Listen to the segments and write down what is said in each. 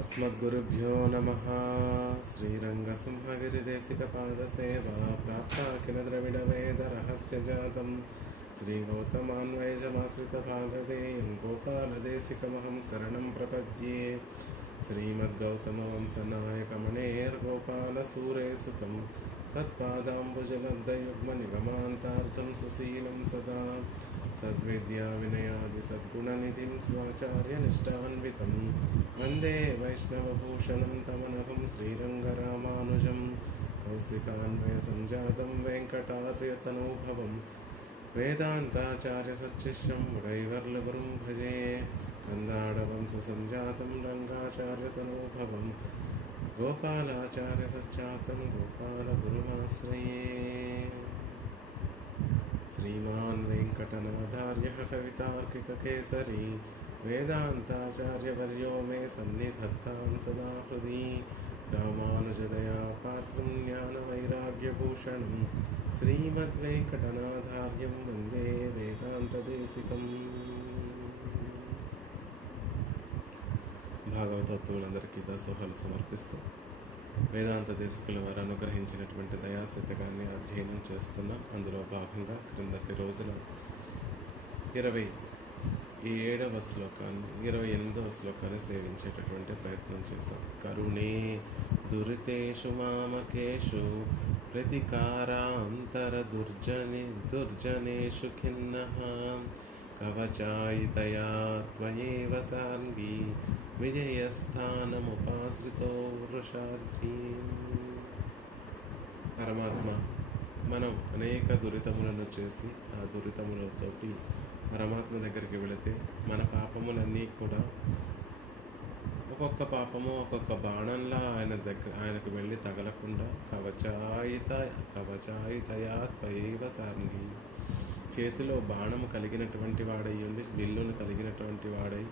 अस्मद्गुरुभ्यो नमः। श्रीरङ्गसिंहगिरिदेशिकपादसेवा प्राप्ता किल द्रविडवेदरहस्यजातं श्रीगौतमान्वयजमाश्रितभागधेयं गोपालदेशिकमहं शरणं प्रपद्ये। श्रीमद्गौतमवंशनायकमणेर्गोपालसूरेसुतं तत्पादाम्बुजलब्धयुग्मनिगमान्तार्थं सुशीलं सदा सद्विद्याविनयादिसद्गुणनिधिं स्वाचार्यनिष्ठान्वितं वन्दे वैष्णवभूषणं तमनघं श्रीरङ्गरामानुजं कौशिकान्वयसञ्जातं वेङ्कटार्यतनूभवं वेदान्ताचार्यसच्छिष्यं रैवर्लगुरुं भजे। कन्दाडवंशसञ्जातं रङ्गाचार्यतनूभवं गोपालाचार्यसच्चातं गोपालगुरुमाश्रये। श्रीमान् वेङ्कटनाथार्यः कवितार्किककेसरी वेदान्ताचार्यवर्यो मे सन्निधत्तां सदा हृदि। रामानुजदयापात्रं ज्ञानवैराग्यभूषणं श्रीमद्वेङ्कटनाथार्यं वन्दे वेदान्तदेशिकम्। భాగవతోత్తములందరికీ దాసోహాలు సమర్పిస్తూ వేదాంత దేశకుల వారు అనుగ్రహించినటువంటి దయాశతకాన్ని అధ్యయనం చేస్తున్నాం. అందులో భాగంగా క్రిందటి రోజున 27వ శ్లోకాన్ని 28వ శ్లోకాన్ని సేవించేటటువంటి ప్రయత్నం చేశాం. కరుణే దురితేషు మామకేషు ప్రతికారాంతర దుర్జనేషు ఖిన్నః కవచాయితయా త్వయేవ సాంగీ విజయస్థానముపాశ్రితో వృషాద్రీ. పరమాత్మ మనం అనేక దురితములను చేసి ఆ దురితములతోటి పరమాత్మ దగ్గరికి వెళితే మన పాపములన్నీ కూడా ఒక్కొక్క పాపము ఒక్కొక్క బాణంలా ఆయనకు వెళ్ళి తగలకుండా కవచాయితయా త్వయేవ సాంగీ, చేతిలో బాణము కలిగినటువంటి వాడై ఉండి విల్లును కలిగినటువంటి వాడై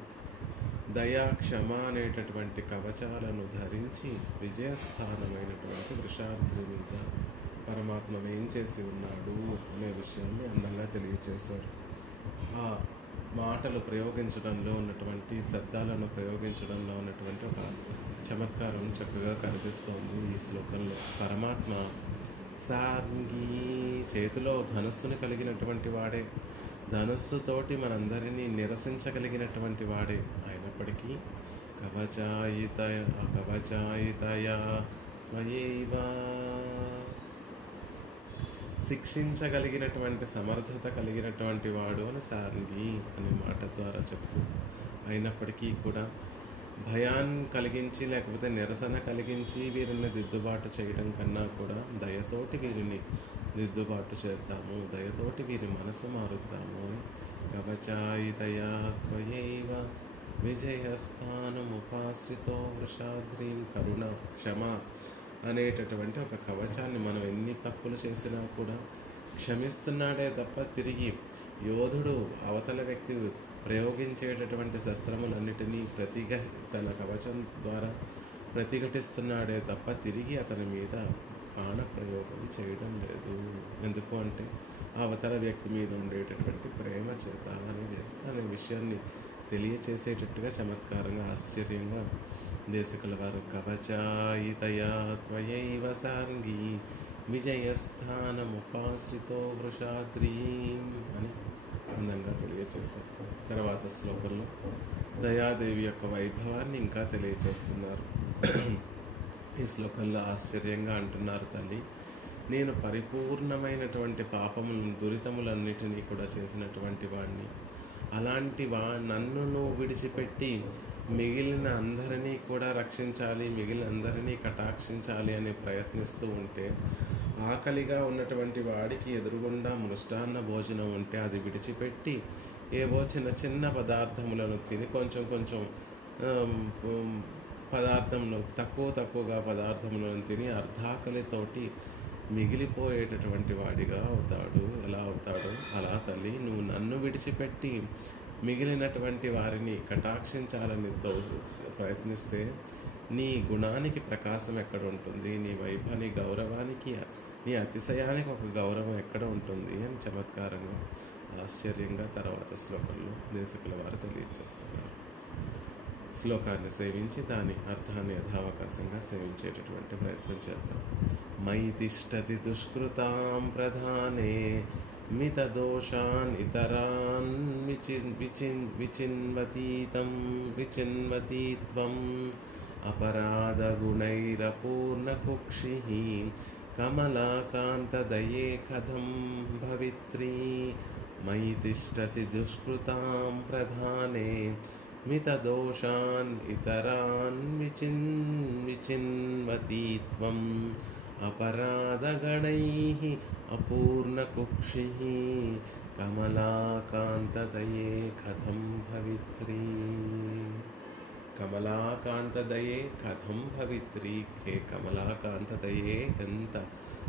దయా క్షమ అనేటటువంటి కవచాలను ధరించి విజయస్థానమైనటువంటి వృషాద్రి మీద పరమాత్మ ఏం చేసి ఉన్నాడు అనే విషయాన్ని అందంగా తెలియచేశారు. ఆ మాటలు ప్రయోగించడంలో ఉన్నటువంటి శబ్దాలను ప్రయోగించడంలో ఉన్నటువంటి ఒక చమత్కారం చక్కగా కనిపిస్తోంది ఈ శ్లోకంలో. పరమాత్మ సాంగీ, చేతిలో ధనుస్సుని కలిగినటువంటి వాడే, ధనుస్సుతోటి మనందరినీ నిరసించగలిగినటువంటి వాడే అయినప్పటికీ కవచాయితయా త్వయేవ, శిక్షించగలిగినటువంటి సమర్థత కలిగినటువంటి వాడు అని సాంగీ అనే మాట ద్వారా చెప్తూ, అయినప్పటికీ కూడా భయాన్ని కలిగించి లేకపోతే నిరసన కలిగించి వీరిని దిద్దుబాటు చేయడం కన్నా కూడా దయతోటి వీరిని దిద్దుబాటు చేద్దాము, దయతోటి వీరి మనసు మారుద్దాము. కవచాయితయా త్వయేవ విజయస్థానముపాశ్రితో వృషాద్రీం. కరుణ, క్షమ అనేటటువంటి ఒక కవచాన్ని మనం ఎన్ని తప్పులు చేసినా కూడా క్షమిస్తున్నాడే తప్ప తిరిగి యోధుడు అవతల వ్యక్తి ప్రయోగించేటటువంటి శస్త్రములన్నిటినీ తన కవచం ద్వారా ప్రతిఘటిస్తున్నాడే తప్ప తిరిగి అతని మీద బాణ ప్రయోగం చేయడం లేదు. ఎందుకు అంటే అవతల వ్యక్తి మీద ఉండేటటువంటి ప్రేమ చేత అనే విషయాన్ని తెలియచేసేటట్టుగా చమత్కారంగా ఆశ్చర్యంగా దేశకుల వారు కవచాయితయా త్వయైవ సాంగీ విజయస్థానముపాశ్రితో వృషాద్రీం అని అందంగా తెలియచేశారు. తర్వాత శ్లోకంలో దయాదేవి యొక్క వైభవాన్ని ఇంకా తెలియచేస్తున్నారు. ఈ శ్లోకంలో ఆశ్చర్యంగా అంటున్నారు, తల్లి నేను పరిపూర్ణమైనటువంటి పాపములను దురితములన్నిటినీ కూడా చేసినటువంటి వాడిని. అలాంటి నన్ను నువ్వు విడిచిపెట్టి మిగిలిన అందరినీ కూడా రక్షించాలి, మిగిలిన అందరినీ కటాక్షించాలి అని ప్రయత్నిస్తూ ఉంటే, ఆకలిగా ఉన్నటువంటి వాడికి ఎదురుగుండా మృష్టాన్న భోజనం ఉంటే అది విడిచిపెట్టి ఏవో చిన్న చిన్న పదార్థములను తిని కొంచెం పదార్థంలో తక్కువగా పదార్థములను తిని అర్ధాకలితోటి మిగిలిపోయేటటువంటి వాడిగా అవుతాడు. ఎలా అవుతాడో అలా తల్లి నువ్వు నన్ను విడిచిపెట్టి మిగిలినటువంటి వారిని కటాక్షించాలని ప్రయత్నిస్తే నీ గుణానికి ప్రకాశం ఎక్కడ ఉంటుంది, నీ నీ గౌరవానికి, నీ అతిశయానికి ఒక గౌరవం ఎక్కడ ఉంటుంది అని చమత్కారంగా ఆశ్చర్యంగా తర్వాత శ్లోకంలో దేశకుల వారు తెలియజేస్తున్నారు. శ్లోకాన్ని సేవించి దాని అర్థాన్ని యథావకాశంగా సేవించేటటువంటి ప్రయత్నం చేద్దాం. మయి తిష్టతి దుష్కృతాం ప్రధానే మితదోషాన్ ఇతరాన్ విచిన్వతి త్వం అపరాధగుణైరపూర్ణకుక్షిః కమలాకాంతదయే కథం భవిత్రీ. మయి తిష్టతి దుష్కృతాం ప్రధానే మితదోషాన్ ఇతరాన్ విచిన్వతి త్వం అపరాధగణైః అపూర్ణకుక్షిః కమలాకాంతదయే కథం భవిత్రీ. కమలాకాంతదయే కథం భవిత్రీ. కమలాకాంతదయే ఎంత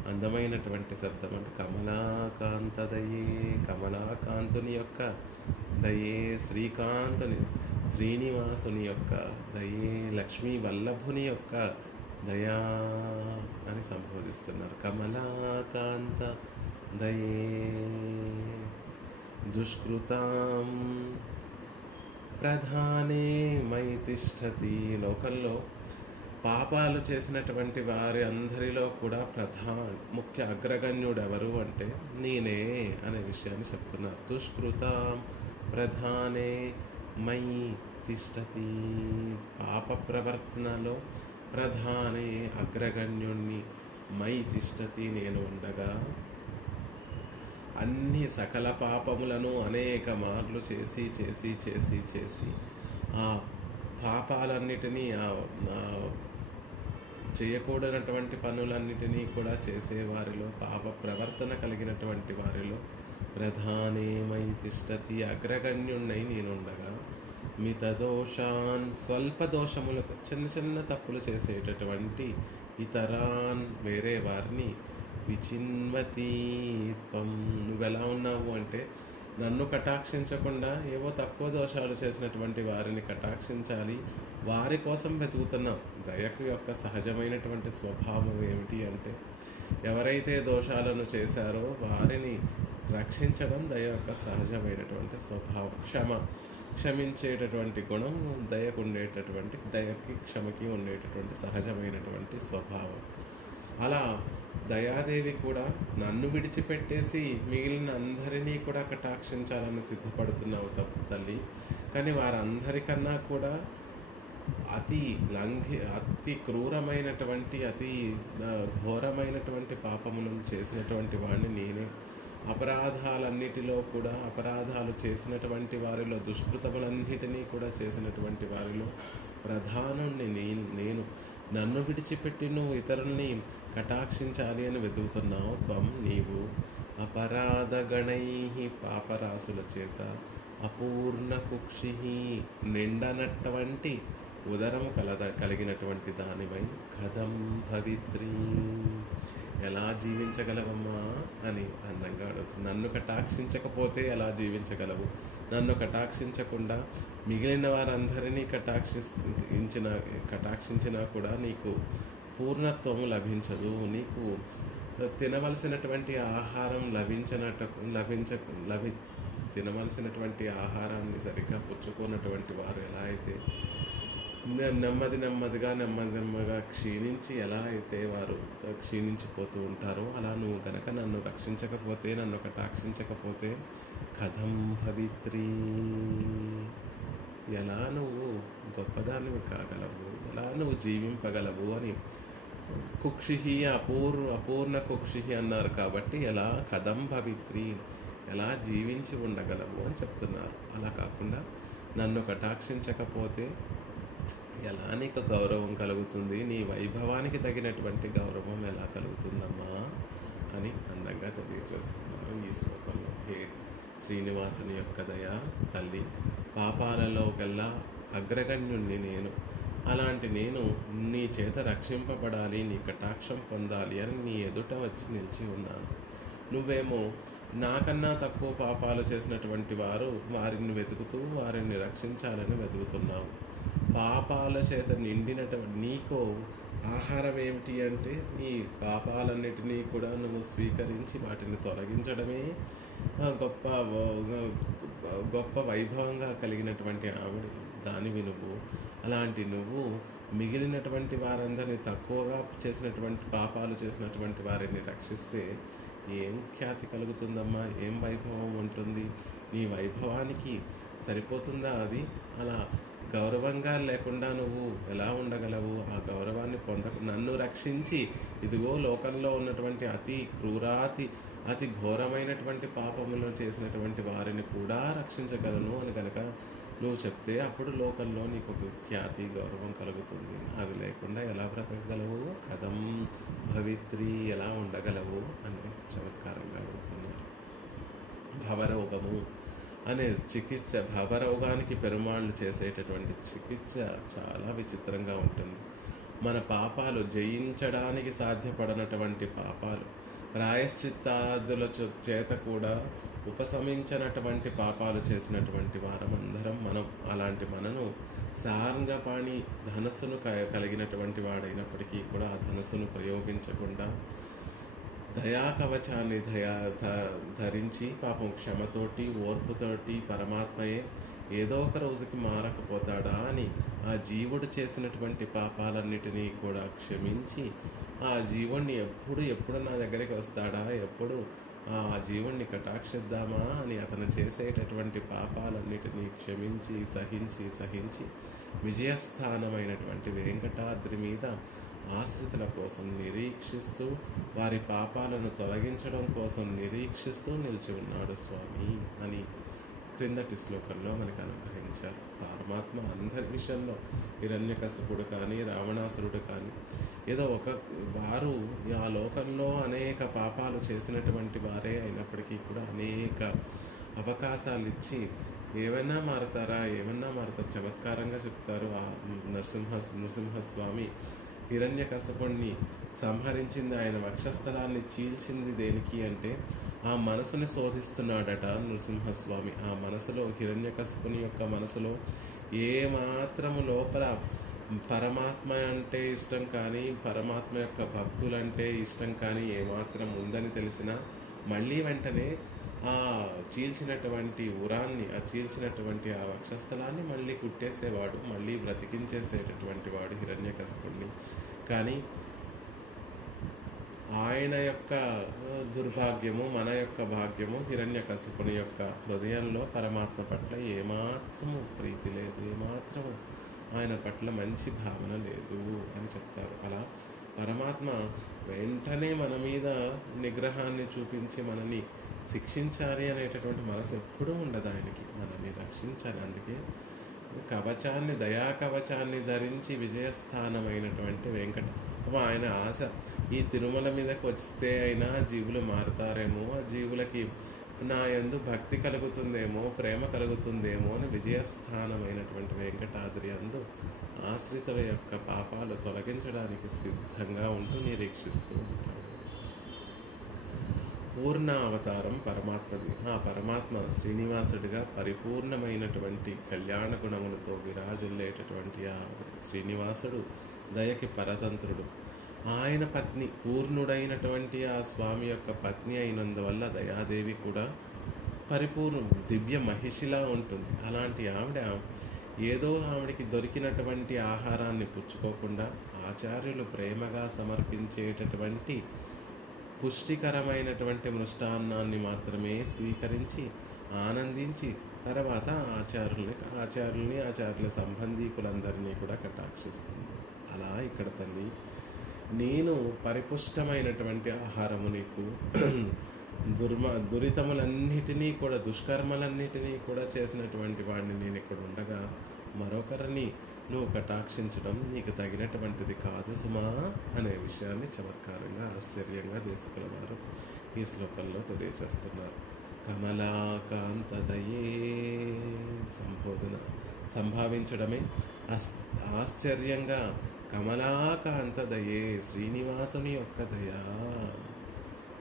అందమైనటువంటి శబ్దం అంటే కమలాకాంతదయే, కమలాకాంతుని యొక్క దయే, శ్రీనివాసుని యొక్క దయే, లక్ష్మీ వల్లభుని యొక్క దయా అని సంబోధిస్తున్నారు. కమలాకాంత దయే దుష్కృతాం ప్రధానే మయి తిష్టతి. లోకంలో పాపాలు చేసినటువంటి వారి అందరిలో కూడా ముఖ్య అగ్రగణ్యుడు ఎవరు అంటే నేనే అనే విషయాన్ని చెప్తున్నారు. దుష్కృతాం ప్రధానే మయి తిష్టతి. పాప ప్రవర్తనలో ప్రధానే అగ్రగణ్యుణ్ణి మయి తిష్టతి నేను ఉండగా అన్ని సకల పాపములను అనేక మార్లు చేసి చేసి చేసి చేసి ఆ పాపాలన్నిటినీ చేయకూడనటువంటి పనులన్నిటినీ కూడా చేసేవారిలో, పాప ప్రవర్తన కలిగినటువంటి వారిలో ప్రధానేమై తిష్టతి అగ్రగణ్యుణ్ణై నేనుండగా మితదోషాన్ స్వల్ప దోషములకు చిన్న చిన్న తప్పులు చేసేటటువంటి ఇతరాన్ వేరే వారిని విచిన్వతి త్వం. నువ్వెలా ఉన్నావు అంటే నన్ను కటాక్షించకుండా ఏవో తక్కువ దోషాలు చేసినటువంటి వారిని కటాక్షించాలి, వారి కోసం వెతుకుతున్నాం. దయకు యొక్క సహజమైనటువంటి స్వభావం ఏమిటి అంటే ఎవరైతే దోషాలను చేశారో వారిని రక్షించడం దయ యొక్క సహజమైనటువంటి స్వభావం. క్షమించేటటువంటి గుణం దయకు ఉండేటటువంటి, దయకి క్షమకి ఉండేటటువంటి సహజమైనటువంటి స్వభావం. అలా దయాదేవి కూడా నన్ను విడిచిపెట్టేసి మిగిలిన అందరినీ కూడా కటాక్షించాలని సిద్ధపడుతున్నావు తల్లి. కానీ వారందరికన్నా కూడా అతి క్రూరమైనటువంటి అతి ఘోరమైనటువంటి పాపములను చేసినటువంటి వాడిని నేనే. అపరాధాలన్నిటిలో కూడా అపరాధాలు చేసినటువంటి వారిలో, దుష్కృతములన్నిటినీ కూడా చేసినటువంటి వారిలో ప్రధానుణ్ణి నేను. నన్ను విడిచిపెట్టి నువ్వు ఇతరుల్ని కటాక్షించాలి అని వెతుకుతున్నావు. త్వం నీవు అపరాధగణై పాపరాశుల చేత అపూర్ణ కుక్షి నిండనటువంటి ఉదరము కలిగినటువంటి దానివై కథం భవిత్రీ ఎలా జీవించగలవమ్మా అని అందంగా అడుగుతుంది. నన్ను కటాక్షించకపోతే ఎలా జీవించగలవు? నన్ను కటాక్షించకుండా మిగిలిన వారందరినీ కటాక్షించినా కూడా నీకు పూర్ణత్వము లభించదు. నీకు తినవలసినటువంటి ఆహారం తినవలసినటువంటి ఆహారాన్ని సరిగ్గా పుచ్చుకున్నటువంటి వారు ఎలా అయితే నెమ్మదిగా క్షీణించి ఎలా అయితే వారు క్షీణించిపోతూ ఉంటారో అలా నువ్వు కనుక నన్ను రక్షించకపోతే, నన్ను కటాక్షించకపోతే కథం భవిత్రీ ఎలా నువ్వు గొప్పదానివి కాగలవు, ఎలా నువ్వు జీవింపగలవు అని కుక్షి అపూర్ణ కుక్షి అన్నారు. కాబట్టి ఎలా కథం భవిత్రీ ఎలా జీవించి ఉండగలవు అని చెప్తున్నారు. అలా కాకుండా నన్ను కటాక్షించకపోతే ఎలా నీకు గౌరవం కలుగుతుంది, నీ వైభవానికి తగినటువంటి గౌరవం ఎలా కలుగుతుందమ్మా అని అందంగా తెలియజేస్తున్నారు ఈ శ్లోకంలో. హే శ్రీనివాసుని యొక్క దయ తల్లి, పాపాలలో కల్లా అగ్రగణ్యుణ్ణి నేను. అలాంటి నేను నీ చేత రక్షింపబడాలి, నీ కటాక్షం పొందాలి అని నీ ఎదుట వచ్చి నిలిచి ఉన్నాను. నువ్వేమో నాకన్నా తక్కువ పాపాలు చేసినటువంటి వారిని వెతుకుతూ వారిని రక్షించాలని వెతుకుతున్నావు. పాపాల చేత నిండినటువంటి నీకు ఆహారం ఏమిటి అంటే నీ పాపాలన్నిటినీ కూడా నువ్వు స్వీకరించి వాటిని తొలగించడమే గొప్ప వైభవంగా కలిగినటువంటి ఆవిడ దానివి నువ్వు. అలాంటి నువ్వు మిగిలినటువంటి వారందరినీ తక్కువగా చేసినటువంటి పాపాలు చేసినటువంటి వారిని రక్షిస్తే ఏం ఖ్యాతి కలుగుతుందమ్మా? ఏం వైభవం ఉంటుంది? నీ వైభవానికి సరిపోతుందా అది? అలా గౌరవంగా లేకుండా నువ్వు ఎలా ఉండగలవు? ఆ గౌరవాన్ని నన్ను రక్షించి ఇదిగో లోకంలో ఉన్నటువంటి అతి ఘోరమైనటువంటి పాపములను చేసినటువంటి వారిని కూడా రక్షించగలను అని కనుక నువ్వు చెప్తే అప్పుడు లోకంలో నీకు ఒక ఖ్యాతి గౌరవం కలుగుతుంది. అవి లేకుండా ఎలా బ్రతకగలవు? కథం భవిత్రి, ఎలా ఉండగలవు అని చమత్కారంగా అడుగుతున్నారు. భవరోగము అనే చికిత్స, భవరోగానికి పెరుమాళ్ళు చేసేటటువంటి చికిత్స చాలా విచిత్రంగా ఉంటుంది. మన పాపాలు జయించడానికి సాధ్యపడనటువంటి పాపాలు, ప్రాయశ్చిత్తాదుల చేత కూడా ఉపశమించినటువంటి పాపాలు చేసినటువంటి వారమందరం మనం. అలాంటి మనను సారంగపాణి ధనస్సును కలిగినటువంటి వాడైనప్పటికీ కూడా ఆ ధనస్సును ప్రయోగించకుండా దయాకవచాన్ని ధరించి పాపం క్షమతోటి ఓర్పుతోటి పరమాత్మయే ఏదో ఒక రోజుకి మారకపోతాడా అని ఆ జీవుడు చేసినటువంటి పాపాలన్నిటినీ కూడా క్షమించి ఆ జీవుణ్ణి ఎప్పుడు నా దగ్గరికి వస్తాడా, ఎప్పుడు ఆ జీవుణ్ణి కటాక్షిద్దామా అని అతను చేసేటటువంటి పాపాలన్నిటినీ క్షమించి సహించి విజయస్థానమైనటువంటి వెంకటాద్రి మీద ఆశ్రితుల కోసం నిరీక్షిస్తూ, వారి పాపాలను తొలగించడం కోసం నిరీక్షిస్తూ నిలిచి ఉన్నాడు స్వామి అని క్రిందటి శ్లోకంలో మనకు అనుగ్రహించారు. పరమాత్మ అందరి విషయంలో హిరణ్యకశిపుడు కానీ రావణాసురుడు కానీ ఏదో వారు ఆ లోకంలో అనేక పాపాలు చేసినటువంటి వారే అయినప్పటికీ కూడా అనేక అవకాశాలు ఇచ్చి ఏమైనా మారతారు. చమత్కారంగా చెప్తారు ఆ నృసింహస్వామి. హిరణ్యకశిపుణ్ణి సంహరించింది, ఆయన వక్షస్థలాన్ని చీల్చింది దేనికి అంటే ఆ మనసుని శోధిస్తున్నాడట నృసింహస్వామి. ఆ మనసులో, హిరణ్యకశిపుని యొక్క మనసులో ఏమాత్రము లోపల పరమాత్మ అంటే ఇష్టం కానీ, పరమాత్మ యొక్క భక్తులంటే ఇష్టం కానీ ఏమాత్రం ఉందని తెలిసినా మళ్ళీ వెంటనే ఆ చీల్చినటువంటి చీల్చినటువంటి ఆ వక్షస్థలాన్ని మళ్ళీ కుట్టేసేవాడు, మళ్ళీ బ్రతికించేసేటటువంటి వాడు హిరణ్యకశిపుణ్ణి. కానీ ఆయన యొక్క దుర్భాగ్యము, మన యొక్క భాగ్యము, హిరణ్యకశిపుని యొక్క హృదయంలో పరమాత్మ పట్ల ఏమాత్రము ప్రీతి లేదు, ఏమాత్రము ఆయన పట్ల మంచి భావన లేదు అని చెప్తారు. అలా పరమాత్మ వెంటనే మన మీద నిగ్రహాన్ని చూపించి మనని శిక్షించాలి అనేటటువంటి మనసు ఎప్పుడూ ఉండదు ఆయనకి, మనల్ని రక్షించాలి. అందుకే దయా కవచాన్ని ధరించి విజయస్థానమైనటువంటి ఆయన ఆశ ఈ తిరుమల మీదకి వస్తే అయినా జీవులు మారుతారేమో, ఆ జీవులకి నా యందు భక్తి కలుగుతుందేమో, ప్రేమ కలుగుతుందేమో అని విజయస్థానమైనటువంటి వెంకటాద్రి యందు ఆశ్రితుల యొక్క పాపాలు తొలగించడానికి సిద్ధంగా ఉంటూ నిరీక్షిస్తూ ఉంటాడు. పూర్ణ అవతారం పరమాత్మది. ఆ పరమాత్మ శ్రీనివాసుడిగా పరిపూర్ణమైనటువంటి కళ్యాణ గుణములతో విరాజిల్లేటటువంటి ఆ శ్రీనివాసుడు దయకి పరతంత్రుడు. ఆయన పత్ని, పూర్ణుడైనటువంటి ఆ స్వామి యొక్క పత్ని అయినందువల్ల దయాదేవి కూడా దివ్య మహిషిలా ఉంటుంది. అలాంటి ఆవిడ ఏదో ఆవిడకి దొరికినటువంటి ఆహారాన్ని పుచ్చుకోకుండా ఆచార్యులు ప్రేమగా సమర్పించేటటువంటి పుష్టికరమైనటువంటి మృష్టాన్నాన్ని మాత్రమే స్వీకరించి ఆనందించి తర్వాత ఆచార్యుల సంబంధీకులందరినీ కూడా కటాక్షిస్తుంది. అలా ఇక్కడ తల్లి, నేను పరిపుష్టమైనటువంటి ఆహారము నీకు దురితములన్నిటినీ కూడా, దుష్కర్మలన్నిటినీ కూడా చేసినటువంటి వాడిని నేను ఇక్కడ ఉండగా మరొకరిని నువ్వు కటాక్షించడం నీకు తగినటువంటిది కాదు సుమా అనే విషయాన్ని చమత్కారంగా, ఆశ్చర్యంగా దేశకుల వారు ఈ శ్లోకంలో తెలియచేస్తున్నారు. కమలాకాంతదయే సంభావించడమే ఆశ్చర్యంగా కమలాకాంతదయే, శ్రీనివాసుని యొక్క దయా,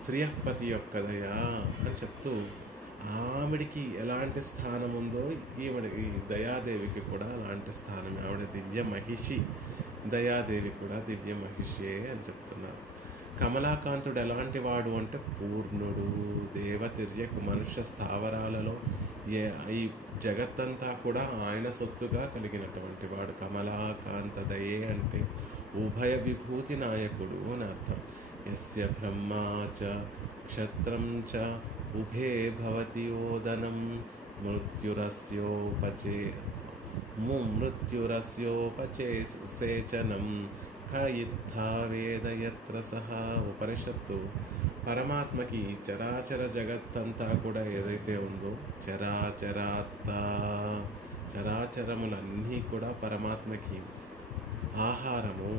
శ్రీయపతి యొక్క దయా అని చెప్తూ ఆవిడికి ఎలాంటి స్థానం ఉందో ఈ దయాదేవికి కూడా అలాంటి స్థానమే. ఆవిడ దివ్య మహిషి, దయాదేవి కూడా దివ్య మహిషే అని చెప్తున్నారు. కమలాకాంతుడు ఎలాంటి వాడు అంటే పూర్ణుడు, దేవతిర్యకు మనుష్య స్థావరాలలో ఈ జగత్తంతా కూడా ఆయన సొత్తుగా కలిగినటువంటి వాడు. కమలాకాంత దయే అంటే ఉభయ విభూతి నాయకుడు అని అర్థం. యస్య బ్రహ్మా చ క్షత్రం చ ఉభే భవతి ఓదనం మృత్యురస్యోపచేసేచనం కయిత్థా వేద యత్ర సహ. ఉపనిషత్తు పరమాత్మకి చరాచర జగత్తంతా కూడా ఏదైతే ఉందో చరాచరములన్నీ కూడా పరమాత్మకి ఆహారము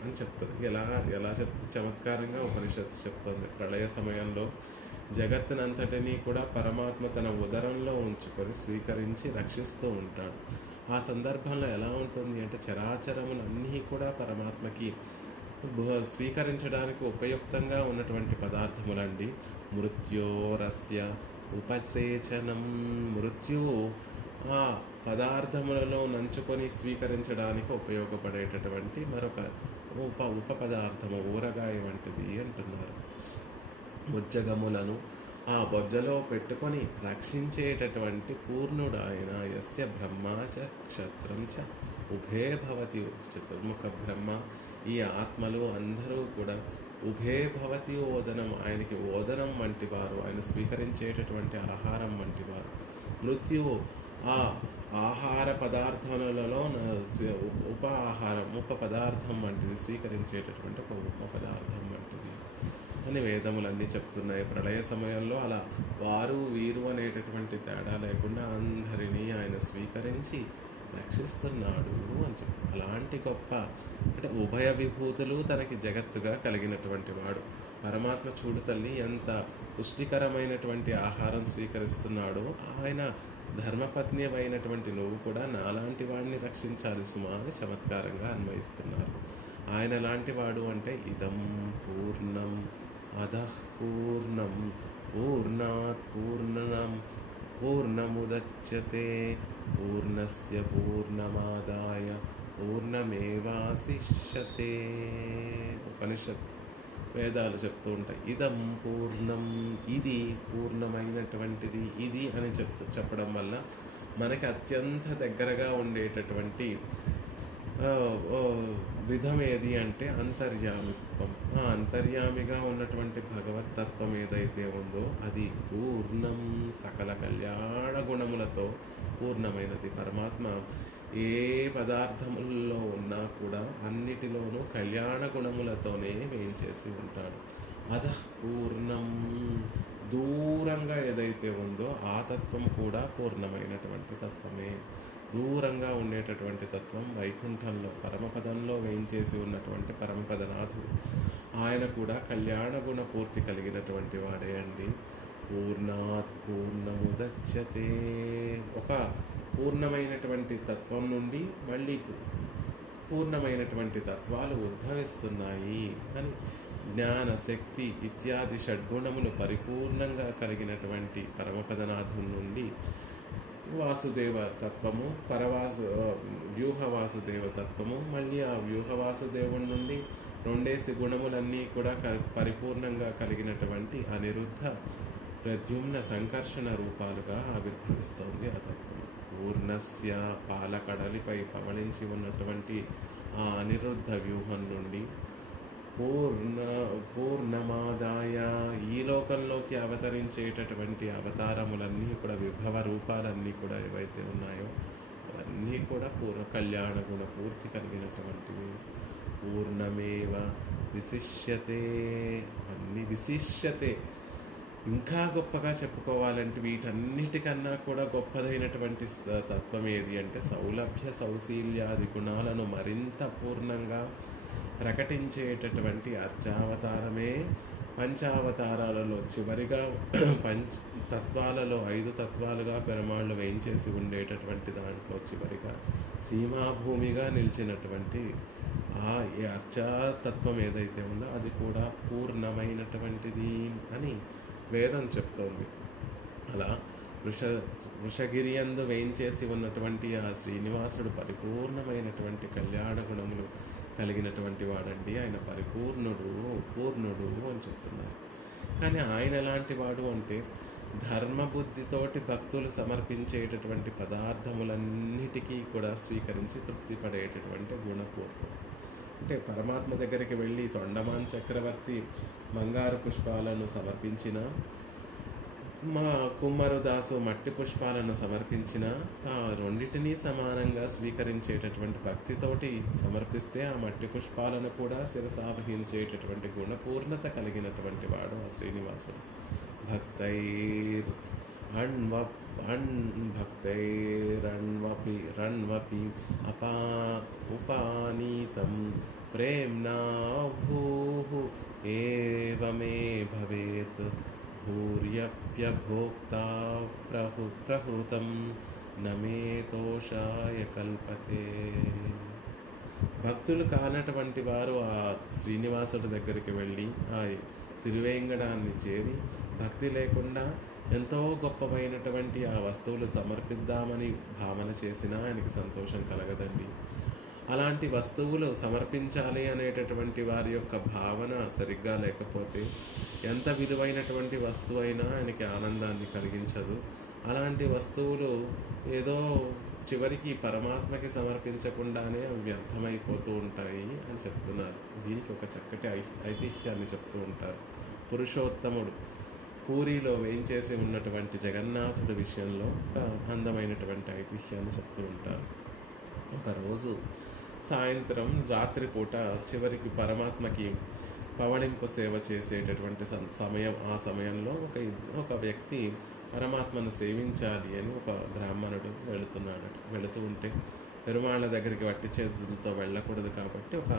అని చెప్తుంది. ఎలా చెప్తుంది? చమత్కారంగా ఉపనిషత్తు చెప్తుంది. ప్రళయ సమయంలో జగత్తునంతటినీ కూడా పరమాత్మ తన ఉదరంలో ఉంచుకొని స్వీకరించి రక్షిస్తూ ఉంటాడు. ఆ సందర్భంలో ఎలా ఉంటుంది అంటే చరాచరములన్నీ కూడా పరమాత్మకి స్వీకరించడానికి ఉపయుక్తంగా ఉన్నటువంటి పదార్థములండి. మృత్యోరస్య ఉపసేచనం, మృత్యువు ఆ పదార్థములలో నంచుకొని స్వీకరించడానికి ఉపయోగపడేటటువంటి మరొక ఉప పదార్థము ఊరగాయ వంటిది అంటున్నారు. బొజ్జగములను ఆ బొజ్జలో పెట్టుకొని రక్షించేటటువంటి పూర్ణుడు ఆయన. యస్య బ్రహ్మా చ క్షత్రం చ ఉభే భవతి. చతుర్ముఖ బ్రహ్మ ఈ ఆత్మలు అందరూ కూడా ఉభే భవతి ఓదనం, ఆయనకి ఓదనం వంటివారు, ఆయన స్వీకరించేటటువంటి ఆహారం వంటివారు. మృత్యువు ఆ ఆహార పదార్థాలలో ఉప పదార్థం వంటిది, స్వీకరించేటటువంటి ఒక ఉప పదార్థం వంటిది అని వేదములన్నీ చెప్తున్నాయి. ప్రళయ సమయంలో అలా వారు వీరు అనేటటువంటి తేడా లేకుండా అందరినీ ఆయన స్వీకరించి రక్షిస్తున్నాడు అని చెప్తారు. అలాంటి గొప్ప అంటే ఉభయ విభూతులు తనకి జగత్తుగా కలిగినటువంటి వాడు పరమాత్మ. చూడు తల్లి, ఎంత పుష్టికరమైనటువంటి ఆహారం స్వీకరిస్తున్నాడో. ఆయన ధర్మపత్ని అయినటువంటి నువ్వు కూడా నాలాంటి వాడిని రక్షించాలి సుమా అని చమత్కారంగా అన్వయిస్తున్నారు. ఆయన లాంటి వాడు అంటే ఇదం పూర్ణం అధః పూర్ణం పూర్ణాత్ పూర్ణముదచ్యతే పూర్ణస్య పూర్ణమాదాయ పూర్ణమేవాశిష్యతే. ఉపనిషత్ వేదాలు చెప్తూ ఉంటాయి. ఇదం పూర్ణం, ఇది పూర్ణమైనటువంటిది. ఇది అని చెప్పడం వల్ల మనకి అత్యంత దగ్గరగా ఉండేటటువంటి విధం ఏది అంటే అంతర్యామిత్వం. ఆ అంతర్యామిగా ఉన్నటువంటి భగవత్తత్వం ఏదైతే ఉందో అది పూర్ణం, సకల కళ్యాణ గుణములతో పూర్ణమైనది. పరమాత్మ ఏ పదార్థములలో ఉన్నా కూడా అన్నిటిలోనూ కళ్యాణ గుణములతోనే వేయించేసి ఉంటాడు. అధః పూర్ణం, దూరంగా ఏదైతే ఉందో ఆ తత్వం కూడా పూర్ణమైనటువంటి తత్వమే. దూరంగా ఉండేటటువంటి తత్వం వైకుంఠంలో పరమపదంలో వేయించేసి ఉన్నటువంటి పరమపదనాథుడు. ఆయన కూడా కళ్యాణ గుణ పూర్తి కలిగినటువంటి వాడే అండి. పూర్ణాత్ పూర్ణముదచ్యతే. ఒక పూర్ణమైనటువంటి తత్వం నుండి మళ్ళీ పూర్ణమైనటువంటి తత్వాలు ఉద్భవిస్తున్నాయి అని జ్ఞాన, శక్తి ఇత్యాది షడ్గుణములు పరిపూర్ణంగా కలిగినటువంటి పరమపదనాథుని నుండి వాసుదేవ తత్వము, వ్యూహ వాసుదేవ తత్వము, మళ్ళీ ఆ వ్యూహ వాసుదేవుడి నుండి రెండేసి గుణములన్నీ కూడా పరిపూర్ణంగా కలిగినటువంటి అనిరుద్ధ ప్రద్యుమ్న సంకర్షణ రూపాలుగా ఆవిర్భవిస్తోంది ఆ తత్వం. పూర్ణస్య పాలకడలిపై పవళించి ఉన్నటువంటి ఆ అనిరుద్ధ వ్యూహం నుండి పూర్ణమాదాయ ఈ లోకంలోకి అవతరించేటటువంటి అవతారములన్నీ కూడా విభవ రూపాలన్నీ కూడా ఏవైతే ఉన్నాయో అవన్నీ కూడా కళ్యాణ గుణ పూర్తి కలిగినటువంటివి. పూర్ణమేవ విశిష్యతే, అన్ని విశిష్యతే. ఇంకా గొప్పగా చెప్పుకోవాలంటే వీటన్నిటికన్నా కూడా గొప్పదైనటువంటి తత్వం ఏది అంటే సౌలభ్య సౌశీల్యాది గుణాలను మరింత పూర్ణంగా ప్రకటించేటటువంటి అర్చావతారమే పంచావతారాలలో చివరిగా తత్వాలలో 5 తత్వాలుగా పెరుమాళ్ళు వేయించేసి ఉండేటటువంటి దాంట్లో చివరిగా సీమాభూమిగా నిలిచినటువంటి ఈ అర్చాతత్వం ఏదైతే ఉందో అది కూడా పూర్ణమైనటువంటిది అని వేదం చెప్తోంది. అలా వృషగిరియందు వేయించేసి ఉన్నటువంటి ఆ శ్రీనివాసుడు పరిపూర్ణమైనటువంటి కళ్యాణ గుణములు కలిగినటువంటి వాడండి. ఆయన పరిపూర్ణుడు, పూర్ణుడు అని చెప్తున్నారు. కానీ ఆయన ఎలాంటి వాడు అంటే ధర్మబుద్ధితోటి భక్తులు సమర్పించేటటువంటి పదార్థములన్నిటికీ కూడా స్వీకరించి తృప్తి పడేటటువంటి గుణపూర్వం. అంటే పరమాత్మ దగ్గరికి వెళ్ళి తొండమాన్ చక్రవర్తి బంగారు పుష్పాలను సమర్పించిన, మా కుమ్మరుదాసు మట్టి పుష్పాలను సమర్పించిన, ఆ రెండింటినీ సమానంగా స్వీకరించేటటువంటి భక్తితోటి సమర్పిస్తే ఆ మట్టి పుష్పాలను కూడా శిరసావహించేటటువంటి గుణపూర్ణత కలిగినటువంటి వాడు ఆ శ్రీనివాసుడు. భక్తైర్ భక్తైరన్వపి ఉపానీతం ప్రేమ్నా భూః ఏవమే భవేత్ భూర్యప్యభోక్తా ప్రహృతం నమే తోషాయ కల్పతే. భక్తులు కానటువంటి వారు ఆ శ్రీనివాసుడి దగ్గరికి వెళ్ళి ఆ తిరువేంగడాన్ని చేరి భక్తి లేకుండా ఎంతో గొప్పమైనటువంటి ఆ వస్తువులు సమర్పిద్దామని భావన చేసినా ఆయనకి సంతోషం కలగదండి. అలాంటి వస్తువులు సమర్పించాలి అనేటటువంటి వారి యొక్క భావన సరిగ్గా లేకపోతే ఎంత విలువైనటువంటి వస్తువు అయినా ఆయనకి ఆనందాన్ని కలిగించదు. అలాంటి వస్తువులు ఏదో చివరికి పరమాత్మకి సమర్పించకుండానే అవి వ్యర్థమైపోతూ ఉంటాయి అని చెప్తున్నారు. దీనికి ఒక చక్కటి ఐతిహ్యాన్ని చెప్తూ ఉంటారు. పురుషోత్తముడు పూరిలో వేయించేసి ఉన్నటువంటి జగన్నాథుడి విషయంలో అందమైనటువంటి ఐతిహ్యాన్ని చెప్తూ ఉంటారు. ఒకరోజు సాయంత్రం రాత్రిపూట చివరికి పరమాత్మకి పవళింపు సేవ చేసేటటువంటి సమయం, ఆ సమయంలో ఒక వ్యక్తి పరమాత్మను సేవించాలి అని ఒక బ్రాహ్మణుడు వెళుతూ ఉంటే పెరుమాళ్ళ దగ్గరికి వట్టి చేతులతో వెళ్ళకూడదు కాబట్టి ఒక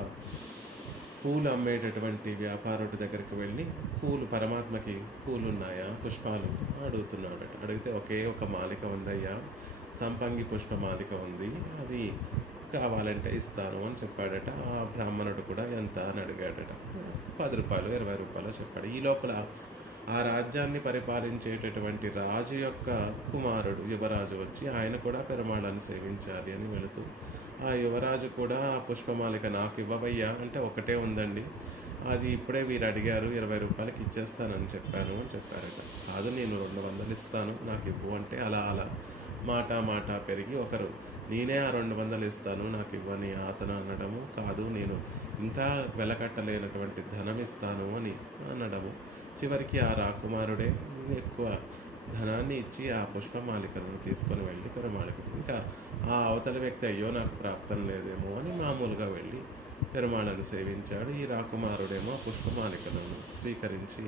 పూలు అమ్మేటటువంటి వ్యాపారుడి దగ్గరికి వెళ్ళి పరమాత్మకి పూలు ఉన్నాయా, పుష్పాలు అడుగుతున్నాడట. అడిగితే ఒకే ఒక మాలిక ఉందయ్యా, సంపంగి పుష్ప మాలిక ఉంది, అది కావాలంటే ఇస్తాను అని చెప్పాడట. ఆ బ్రాహ్మణుడు కూడా ఎంత అని అడిగాడట. 10 రూపాయలు 20 రూపాయలు చెప్పాడు. ఈ లోపల ఆ రాజ్యాన్ని పరిపాలించేటటువంటి రాజు యొక్క కుమారుడు యువరాజు వచ్చి ఆయన కూడా పెరుమాళ్ళని సేవించాలి అని వెళుతూ, ఆ యువరాజు కూడా ఆ పుష్పమాలిక నాకు ఇవ్వవయ్యా అంటే ఒకటే ఉందండి, అది ఇప్పుడే వీరు అడిగారు 20 రూపాయలకి ఇచ్చేస్తానని చెప్పాను అని చెప్పారట. కాదు, నేను 200 ఇస్తాను, నాకు ఇవ్వు అంటే అలా మాట పెరిగి ఒకరు నేనే ఆ 200 ఇస్తాను నాకు ఇవ్వని అతను అనడము, కాదు నేను ఇంకా వెలకట్టలేనటువంటి ధనం ఇస్తాను అని అనడము. చివరికి ఆ రాకుమారుడే ఎక్కువ ధనాన్ని ఇచ్చి ఆ పుష్పమాలికలను తీసుకొని వెళ్ళి పెరుమాళకి, ఇంకా ఆ అవతల వ్యక్తి అయ్యో నాకు ప్రాప్తం లేదేమో అని మామూలుగా వెళ్ళి పెరుమాళను సేవించాడు. ఈ రాకుమారుడేమో పుష్పమాలికలను స్వీకరించి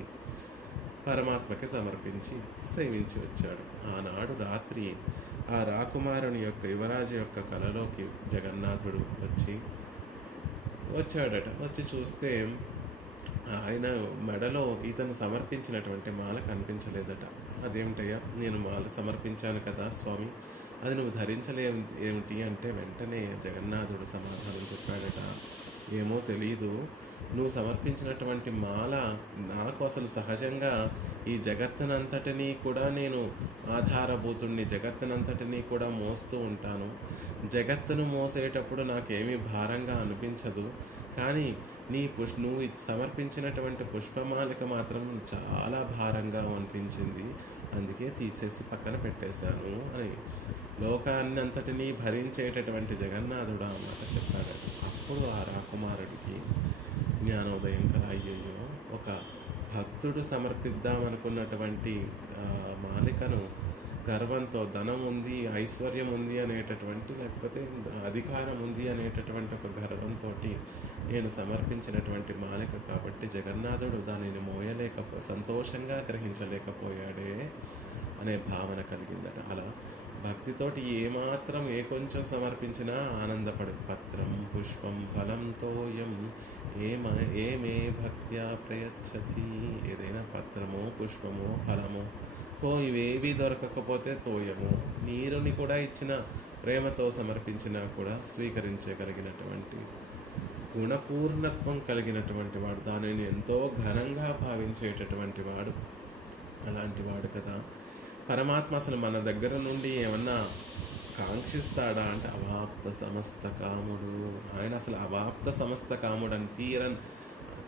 పరమాత్మకి సమర్పించి సేవించి వచ్చాడు. ఆనాడు రాత్రి ఆ రాకుమారుని యొక్క యువరాజు యొక్క కలలోకి జగన్నాథుడు వచ్చాడట. వచ్చి చూస్తే ఆయన మెడలో ఇతను సమర్పించినటువంటి మాల కనిపించలేదట. అదేమిటయ్యా, నేను మాల సమర్పించాను కదా స్వామి, అది నువ్వు ధరించలేవు ఏమిటి అంటే వెంటనే జగన్నాథుడు సమాధానం చెప్పాడట, ఏమో తెలీదు, నువ్వు సమర్పించినటువంటి మాల నాకు అసలు సహజంగా ఈ జగత్తునంతటినీ కూడా నేను ఆధారభూతుణ్ణి, జగత్తునంతటినీ కూడా మోస్తూ ఉంటాను. జగత్తును మోసేటప్పుడు నాకేమీ భారంగా అనిపించదు. కానీ నువ్వు సమర్పించినటువంటి పుష్పమాలిక మాత్రం చాలా భారంగా అనిపించింది, అందుకే తీసేసి పక్కన పెట్టేశాను అని లోకాన్ని అంతటినీ భరించేటటువంటి జగన్నాథుడు ఆ మాట చెప్పాడు. అప్పుడు ఆ రాకుమారుడికి జ్ఞానోదయం కల, అయ్యయ్యో, ఒక భక్తుడు సమర్పిద్దామనుకున్నటువంటి మాలికను గర్వంతో ధనం ఉంది, ఐశ్వర్యం ఉంది అనేటటువంటి, లేకపోతే అధికారం ఉంది అనేటటువంటి ఒక గర్వంతో నేను సమర్పించినటువంటి మాలిక కాబట్టి జగన్నాథుడు దానిని సంతోషంగా గ్రహించలేకపోయాడే అనే భావన కలిగిందట. అలా భక్తితోటి ఏమాత్రం కొంచెం సమర్పించినా ఆనందపడు. పత్రం పుష్పం ఫలం తోయం ఏమే భక్త్యా ప్రయచ్చతి. ఏదైనా పత్రమో పుష్పమో ఫలమో ఇవేవి దొరకకపోతే తోయము, నీరుని కూడా ఇచ్చిన ప్రేమతో సమర్పించినా కూడా స్వీకరించగలిగినటువంటి గుణపూర్ణత్వం కలిగినటువంటి వాడు, దానిని ఎంతో ఘనంగా భావించేటటువంటి వాడు. అలాంటి వాడు కదా పరమాత్మ. అసలు మన దగ్గర నుండి ఏమన్నా కాంక్షిస్తాడా అంటే అవాప్త సమస్త కాముడు. ఆయన అసలు అవాప్త సమస్త కాముడు అని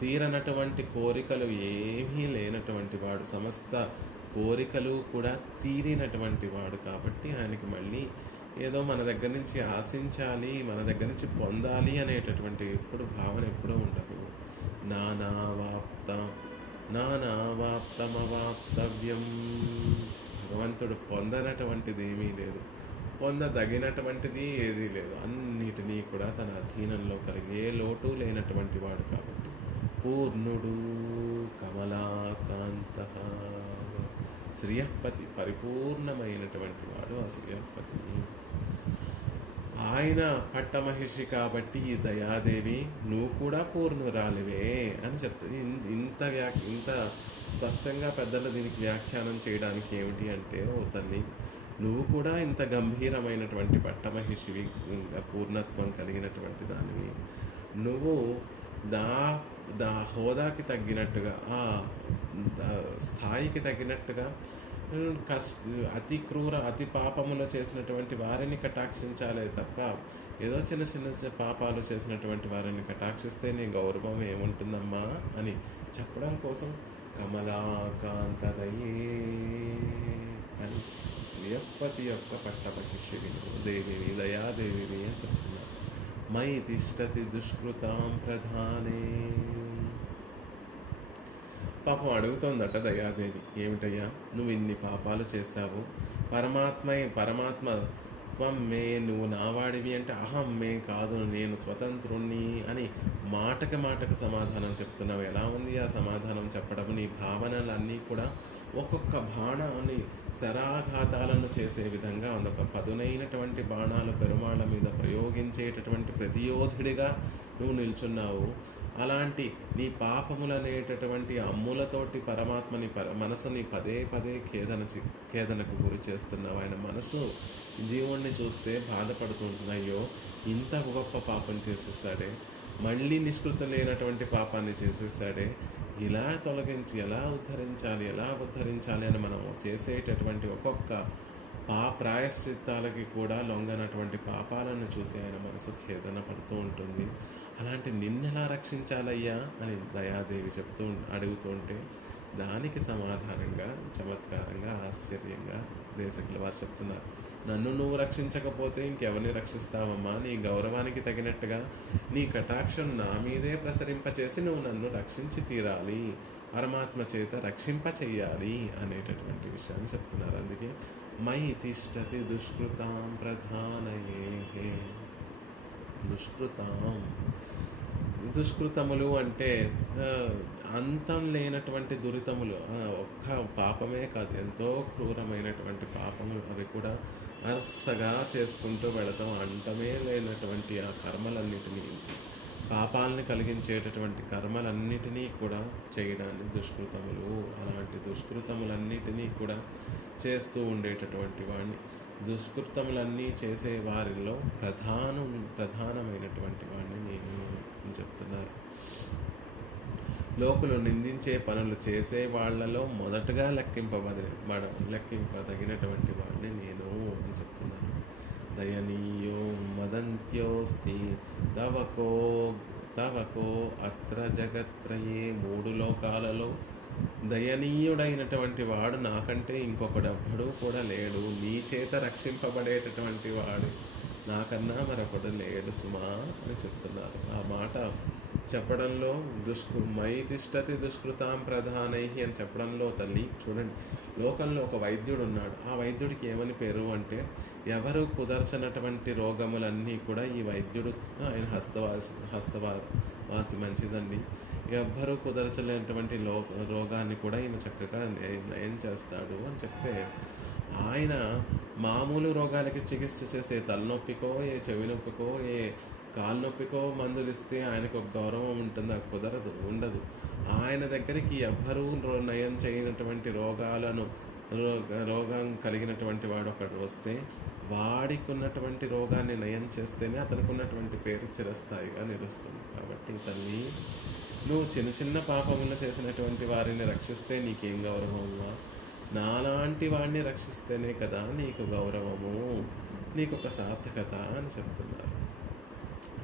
తీరనటువంటి కోరికలు ఏమీ లేనటువంటి వాడు. సమస్త కోరికలు కూడా తీరినటువంటి వాడు కాబట్టి ఆయనకి మళ్ళీ ఏదో మన దగ్గర నుంచి ఆశించాలి, మన దగ్గర నుంచి పొందాలి అనేటటువంటి ఎప్పుడు భావన ఎప్పుడూ ఉండదు. నానావాప్త నానావాప్తమవాప్తవ్యం. భగవంతుడు పొందనటువంటిది ఏమీ లేదు, పొందదగినటువంటిది ఏదీ లేదు. అన్నిటినీ కూడా తన అధీనంలో కలిగి ఏ లోటు లేనటువంటి వాడు కాబట్టి పూర్ణుడు కమలాకాంత శ్రియపతి, పరిపూర్ణమైనటువంటి వాడు ఆ శ్రియపతి. ఆయన పట్టమహిషి కాబట్టి ఈ దయాదేవి నువ్వు కూడా పూర్ణురాలివే అని చెప్తుంది. ఇంత స్పష్టంగా పెద్దలు దీనికి వ్యాఖ్యానం చేయడానికి ఏమిటి అంటే, ఓ తల్లి, నువ్వు కూడా ఇంత గంభీరమైనటువంటి పట్టమహిషివి, పూర్ణత్వం కలిగినటువంటి దానివి. నువ్వు దా దా హోదాకి తగ్గినట్టుగా, ఆ స్థాయికి తగ్గినట్టుగా అతి క్రూర అతి పాపములు చేసినటువంటి వారిని కటాక్షించాలే తప్ప ఏదో చిన్న చిన్న పాపాలు చేసినటువంటి వారిని కటాక్షిస్తే నీ గౌరవం ఏముంటుందమ్మా అని చెప్పడం కోసం కమలాకాంతదయే అని శ్రీయపతి యొక్క పట్టమహిషిని దేవిని దయాదేవిని అని చెప్తున్నారు. మై తిష్టతి దుష్కృతాం ప్రధానే. పాపం అడుగుతోందట దయాదేవి, ఏమిటయ్యా నువ్వు ఇన్ని పాపాలు చేశావు, పరమాత్మ త్వం మే, నువ్వు నావాడివి అంటే అహం మే కాదు, నేను స్వతంత్రుణ్ణి అని మాటకు సమాధానం చెప్తున్నావు. ఎలా ఉంది ఆ సమాధానం చెప్పడం? నీ భావనలన్నీ కూడా ఒక్కొక్క బాణాన్ని శరాఘాతాలను చేసే విధంగా ఉంది. ఒక పదునైనటువంటి బాణాలు పెరుమాళ్ళ మీద ప్రయోగించేటటువంటి ప్రతియోధుడిగా నువ్వు నిల్చున్నావు. అలాంటి నీ పాపములనేటటువంటి అమ్ములతోటి పరమాత్మని మనసుని పదే పదే ఖేదనకు గురి చేస్తున్నావు. ఆయన మనసు జీవుణ్ణి చూస్తే బాధపడుతూ ఉంటుంది, అయ్యో ఇంత గొప్ప పాపం చేసేసాడే, మళ్ళీ నిష్కృతం లేనటువంటి పాపాన్ని చేసేసాడే, ఇలా తొలగించి ఎలా ఉద్ధరించాలి అని మనం చేసేటటువంటి ఒక్కొక్క ప్రాయశ్చిత్తాలకి కూడా లొంగనటువంటి పాపాలను చూసి ఆయన మనసు ఖేదన పడుతూ ఉంటుంది. అలాంటి నిన్నెలా రక్షించాలయ్యా అని దయాదేవి అడుగుతుంటే దానికి సమాధానంగా చమత్కారంగా ఆశ్చర్యంగా దేశకుల వారు చెప్తున్నారు, నన్ను నువ్వు రక్షించకపోతే ఇంకెవరిని రక్షిస్తావమ్మా? నీ గౌరవానికి తగినట్టుగా నీ కటాక్షం నా మీదే ప్రసరింపచేసి నువ్వు నన్ను రక్షించి తీరాలి, పరమాత్మ చేత రక్షింప చెయ్యాలి అనేటటువంటి విషయాన్ని చెప్తున్నారు. అందుకే మై తిష్టతి దుష్కృతాం ప్రధానయే. దుష్కృతములు అంటే అంతం లేనటువంటి దురితములు, ఒక్క పాపమే కాదు, ఎంతో క్రూరమైనటువంటి పాపములు, అవి కూడా వరుసగా చేసుకుంటూ వెళతాం. అంతమే లేనటువంటి ఆ కర్మలన్నిటినీ, పాపాలని కలిగించేటటువంటి కర్మలన్నిటినీ కూడా చేయడాన్ని దుష్కృతములు. అలాంటి దుష్కృతములన్నిటినీ కూడా చేస్తూ ఉండేటటువంటి వాడిని, దుష్కృతములన్నీ చేసే వారిలో ప్రధానమైనటువంటి వాడిని నేను అని చెప్తున్నారు. లోకులు నిందించే పనులు చేసే వాళ్లలో మొదటగా లెక్కింపదగినటువంటి వాడిని నేను అని చెప్తున్నాను. దయనీయో మదంత్యోస్తి తవకో అత్ర జగత్రయే. 3 లోకాలలో దయనీయుడైనటువంటి వాడు నాకంటే ఇంకొకడెవ్వడూ కూడా లేడు. నీ చేత రక్షింపబడేటటువంటి వాడు నాకన్నా మరొకడు లేడు సుమా అని చెప్తున్నారు. ఆ మాట చెప్పడంలో మై తిష్టతి దుష్కృతాం ప్రధానై అని చెప్పడంలో తల్లి చూడండి, లోకంలో ఒక వైద్యుడు ఉన్నాడు. ఆ వైద్యుడికి ఏమని పేరు అంటే, ఎవరు కుదర్చనటువంటి రోగములన్నీ కూడా ఈ వైద్యుడు, ఆయన హస్తవాసి మంచిదండి, ఎవ్వరూ కుదర్చలేనటువంటి రోగాన్ని కూడా ఈయన చక్కగా నయం చేస్తాడు అని చెప్తే, ఆయన మామూలు రోగాలకి చికిత్స చేస్తే తలనొప్పికో, ఏ చెవి నొప్పికో, ఏ కాలు నొప్పికో మందులు ఇస్తే ఆయనకు ఒక గౌరవం ఉంటుందా? ఉండదు. ఆయన దగ్గరికి ఎవ్వరూ నయం చేయనటువంటి రోగం కలిగినటువంటి వాడు ఒకడు వస్తే వాడికి ఉన్నటువంటి రోగాన్ని నయం చేస్తేనే అతనికి ఉన్నటువంటి పేరు చిరస్థాయిగా నిలుస్తుంది. కాబట్టి తల్లి, నువ్వు చిన్న చిన్న పాపములు చేసినటువంటి వారిని రక్షిస్తే నీకేం గౌరవమా? నాలాంటి వాడిని రక్షిస్తేనే కదా నీకు గౌరవము, నీకు ఒక సార్థకత అని చెప్తున్నారు.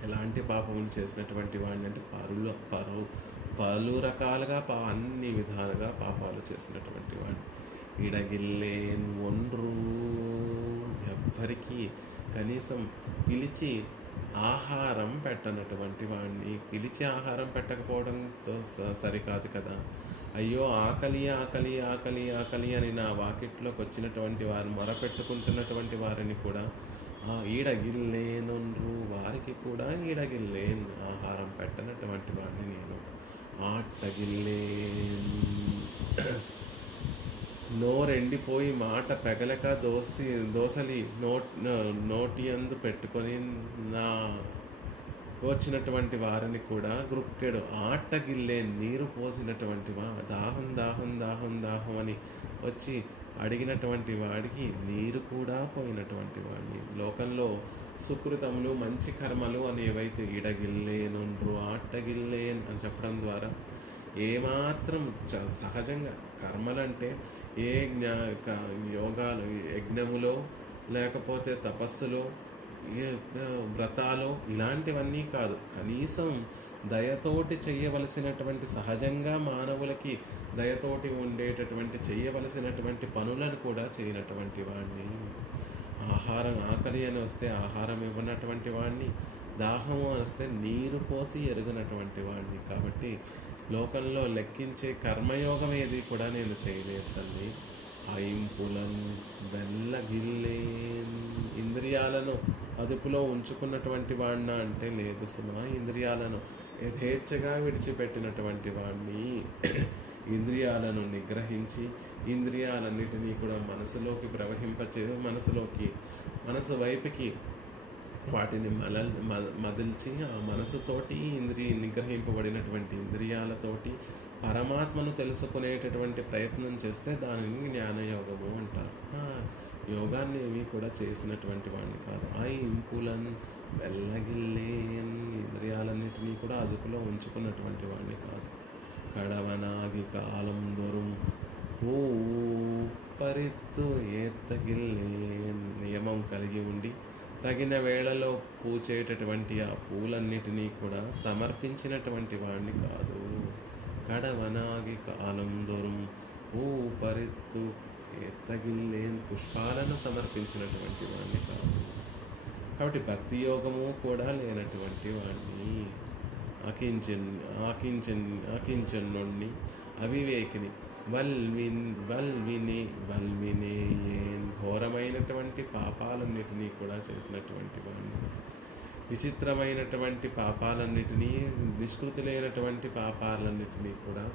ఎలాంటి పాపములు చేసినటువంటి వాడిని అంటే పలు రకాలుగా అన్ని విధాలుగా పాపాలు చేసినటువంటి వాడిని. ఇడగిల్లేన్ ఒండ్రు. ఎవ్వరికి కనీసం పిలిచి ఆహారం పెట్టనటువంటి వాడిని, పిలిచి ఆహారం పెట్టకపోవడంతో సరికాదు కదా. అయ్యో ఆకలి ఆకలి ఆకలి ఆకలి అని నా వాకిట్లోకి వచ్చినటువంటి వారు మొరపెట్టుకుంటున్నటువంటి వారిని కూడా ఈడగిల్లేనుండ్రు, వారికి కూడా ఈడగిల్లేన్, ఆహారం పెట్టనటువంటి వాడిని నేను. ఆటగిల్లేన్, నోరెండిపోయి మాట పెగలక దోసలి నోటి అందు పెట్టుకొని నా వచ్చినటువంటి వారిని కూడా గ్రుక్కెడు. ఆటగిల్లే, నీరు పోసినటువంటి దాహం దాహం దాహం దాహం అని వచ్చి అడిగినటువంటి వాడికి నీరు కూడా పోయినటువంటి వాడిని. లోకంలో సుకృతములు మంచి కర్మలు అని ఏవైతే ఇడగిల్లేనుండ్రు ఆటగిల్లేన్ అని చెప్పడం ద్వారా ఏమాత్రం సహజంగా కర్మలంటే ఏ యోగాలు, యజ్ఞములో లేకపోతే తపస్సులో, వ్రతాలు ఇలాంటివన్నీ కాదు, కనీసం దయతోటి చేయవలసినటువంటి, సహజంగా మానవులకి దయతోటి ఉండేటటువంటి చేయవలసినటువంటి పనులను కూడా చేయనటువంటి వాడిని. ఆహారం ఆకలి అని వస్తే ఆహారం ఇవ్వనటువంటి వాడిని, దాహము అని వస్తే నీరు పోసి ఎరుగనటువంటి వాడిని. కాబట్టి లోకంలో లెక్కించే కర్మయోగం ఏది కూడా నేను చేయలేదు తల్లి. ఐంపులను బెల్లగిల్లేన్, ఇంద్రియాలను అదుపులో ఉంచుకున్నటువంటి వాడినా అంటే లేదు సుమా. ఇంద్రియాలను యథేచ్ఛగా విడిచిపెట్టినటువంటి వాడిని. ఇంద్రియాలను నిగ్రహించి ఇంద్రియాలన్నిటినీ కూడా మనసులోకి ప్రవహింపచే మనసు వైపుకి వాటిని మదిల్చి ఆ మనసుతోటి నిగ్రహింపబడినటువంటి ఇంద్రియాలతోటి పరమాత్మను తెలుసుకునేటటువంటి ప్రయత్నం చేస్తే దానిని జ్ఞానయోగము అంటారు. యోగాన్ని ఏమీ కూడా చేసినటువంటి వాడిని కాదు. ఇంపులను వెళ్ళగిల్లేన్, ఇంద్రియాలన్నింటినీ కూడా అదుపులో ఉంచుకున్నటువంటి వాడిని కాదు. కడవనాగి కాలం దొరుం పూ పరిత్తు ఏత్తగిల్లేన్, నియమం కలిగి ఉండి తగిన వేళలో పూచేటటువంటి ఆ పూలన్నిటినీ కూడా సమర్పించినటువంటి వాడిని కాదు. కడవనాగి కాలం దొరుం పూ పరిత్తు ఎత్తగిల్లేన్, పుష్పాలను సమర్పించినటువంటి వాడిని కాదు. కాబట్టి భక్తి యోగము కూడా లేనటువంటి వాడిని, అకించనుణ్ణి, అవివేకిని, వల్వినేయేన్, ఘోరమైనటువంటి పాపాలన్నిటినీ కూడా చేసినటువంటి వాడిని. విచిత్రమైనటువంటి పాపాలన్నిటినీ, నిష్కృతి లేనటువంటి పాపాలన్నిటినీ కూడా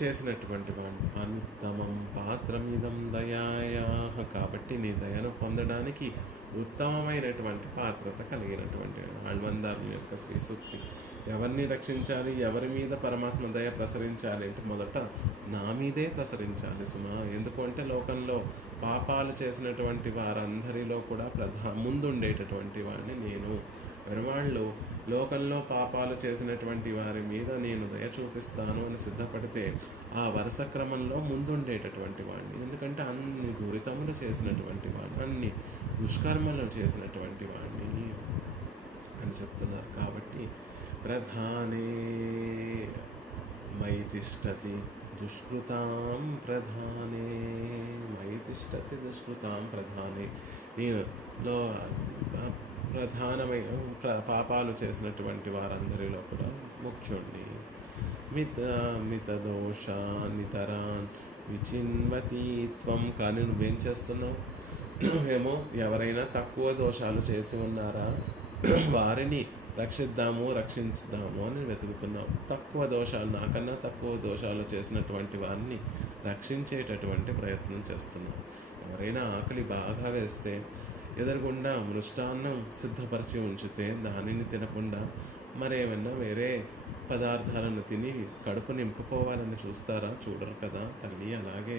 చేసినటువంటి వాడిని. అనుత్తమం పాత్రమిదం దయాయా, కాబట్టి నీ దయను పొందడానికి ఉత్తమమైనటువంటి పాత్రత కలిగినటువంటి ఆళ్వందారుని యొక్క శ్రీ సూక్తి. ఎవరిని రక్షించాలి, ఎవరి మీద పరమాత్మ దయ ప్రసరించాలి అంటే మొదట నా మీదే ప్రసరించాలి సుమా. ఎందుకంటే లోకంలో పాపాలు చేసినటువంటి వారందరిలో కూడా ముందుండేటటువంటి వాడిని నేను. పెరుమాళ్ళు లోకంలో పాపాలు చేసినటువంటి వారి మీద నేను దయ చూపిస్తాను అని సిద్ధపడితే ఆ వరుస క్రమంలో ముందుండేటటువంటి వాడిని. ఎందుకంటే అన్ని దురితములు చేసినటువంటి వాడిని, అన్ని దుష్కర్మలు చేసినటువంటి వాడిని అని చెప్తున్నారు. కాబట్టి ప్రధానే మయి తిష్టతి దుష్కృతాం ప్రధానే, మయి తిష్టతి దుష్కృతాం ప్రధానే, నేను ప్రధానమైన పాపాలు చేసినటువంటి వారందరిలో కూడా ముఖ్యుణ్ణి. మితదోష నితరాన్ విచిన్వతి త్వం, కానీ నువ్వేం చేస్తున్నావు? నువ్వేమో ఎవరైనా తక్కువ దోషాలు చేసి ఉన్నారా వారిని రక్షించుదాము అని వెతుకుతున్నావు. తక్కువ దోషాలు, నాకన్నా తక్కువ దోషాలు చేసినటువంటి వారిని రక్షించేటటువంటి ప్రయత్నం చేస్తున్నావు. ఎవరైనా ఆకలి బాగా వేస్తే ఎదురుగుండా మృష్టాన్నం సిద్ధపరిచి ఉంచితే దానిని తినకుండా మరేమన్నా వేరే పదార్థాలను తిని కడుపు నింపుకోవాలని చూస్తారా? చూడరు కదా తల్లి. అలాగే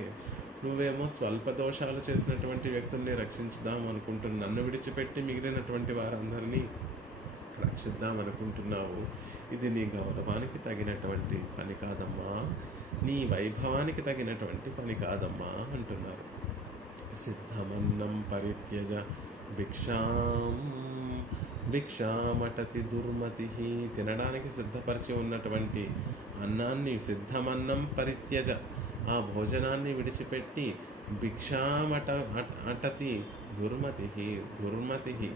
నువ్వేమో స్వల్ప దోషాలు చేసినటువంటి వ్యక్తుల్ని రక్షించుదాం అనుకుంటున్నావు, నన్ను విడిచిపెట్టి మిగిలినటువంటి వారందరినీ రక్షిద్దాం అనుకుంటున్నావు. ఇది నీ గౌరవానికి తగినటువంటి పని కాదమ్మా, నీ వైభవానికి తగినటువంటి పని కాదమ్మా అంటున్నారు. సిద్ధమన్నం పరిత్యజ భిక్షామటతి దుర్మతి, తినడానికి సిద్ధపరిచి ఉన్నటువంటి అన్నాన్ని, సిద్ధమన్నం పరిత్యజ, ఆ భోజనాన్ని విడిచిపెట్టి అటతి దుర్మతి